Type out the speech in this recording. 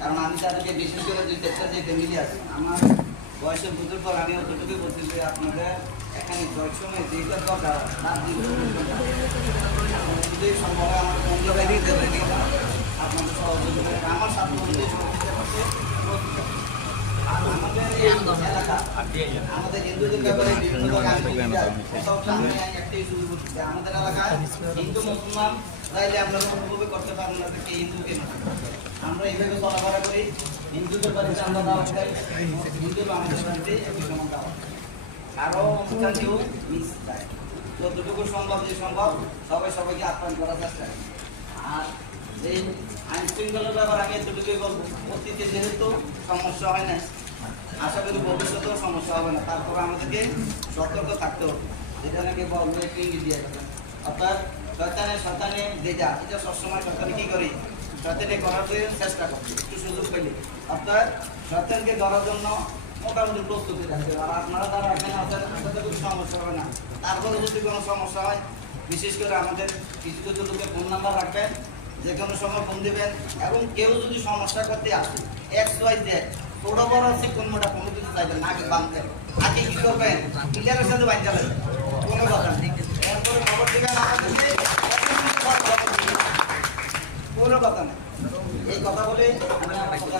কারণ আমি তাদেরকে বিশেষ করে যে একটা যে ফ্যামিলি আছে আমার বয়সের বুঝুর পর আমি অতটুকু বলছি যে আপনাদের এখানে জয়ের সময় যেটা দরকার তার যদি সম্ভব হয় আমাকে কোন জায়গায় দিতে পারি আপনাদের সহযোগিতা আমার সাথে অনুযায়ী সহযোগিতা করতে আমাদের এই এলাকা আমাদের হিন্দুদের ব্যাপারে বিভিন্ন ধরনের একটাই শুরু করতেছে আমাদের এলাকায় হিন্দু মুসলমান চাইলে আমরা কোনোভাবে করতে পারবো না যে হিন্দুকে আমরা এইভাবে চলাফেরা করি হিন্দুদের বাড়িতে আমরা দাওয়াত খাই হিন্দুরা আমাদের বাড়িতে একই সমান দাওয়াত আরও অনুষ্ঠান কেউ মিস যায় যতটুকু সম্ভব যে সম্ভব সবাই সবাইকে আপ্যায়ন করার চেষ্টা করি আর এই আইন শৃঙ্খলার ব্যাপার আমি এতটুকুই বলবো অতীতে যেহেতু সমস্যা হয় না আশা করি ভবিষ্যতেও সমস্যা হবে না তারপর আমাদেরকে সতর্ক থাকতে হবে যেটা নাকি বলবো একটু ইঙ্গিত দিয়ে যাবে অর্থাৎ শয়তানে যে যা এটা সবসময় শয়তানে কী করি শয়তানে করার চেষ্টা করছে একটু সুযোগ পেলে অর্থাৎ শয়তানকে ধরার জন্য মোটামুটি প্রস্তুতি থাকবে আর আপনারা যারা এখানে আছেন তাদের কোনো সমস্যা হবে না তারপরে যদি কোনো সমস্যা হয় বিশেষ করে আমাদের কিছু কিছু লোকের ফোন নাম্বার রাখবেন যে কোনো সময় ফোন দেবেন এবং কেউ যদি সমস্যা করতে আসে XYZ ছোট বড় আছে কোন মোটা কোনো কিছু চাইবেন আগে বাঁধতেন আগে কি করবেন ক্লিয়ারের সাথে বাইক চালাবেন কোনো কথা নেই এরপরে খবর দেবেন আমাদেরকে কোনো কথা নেই এই কথা বলে আমি আমার কথা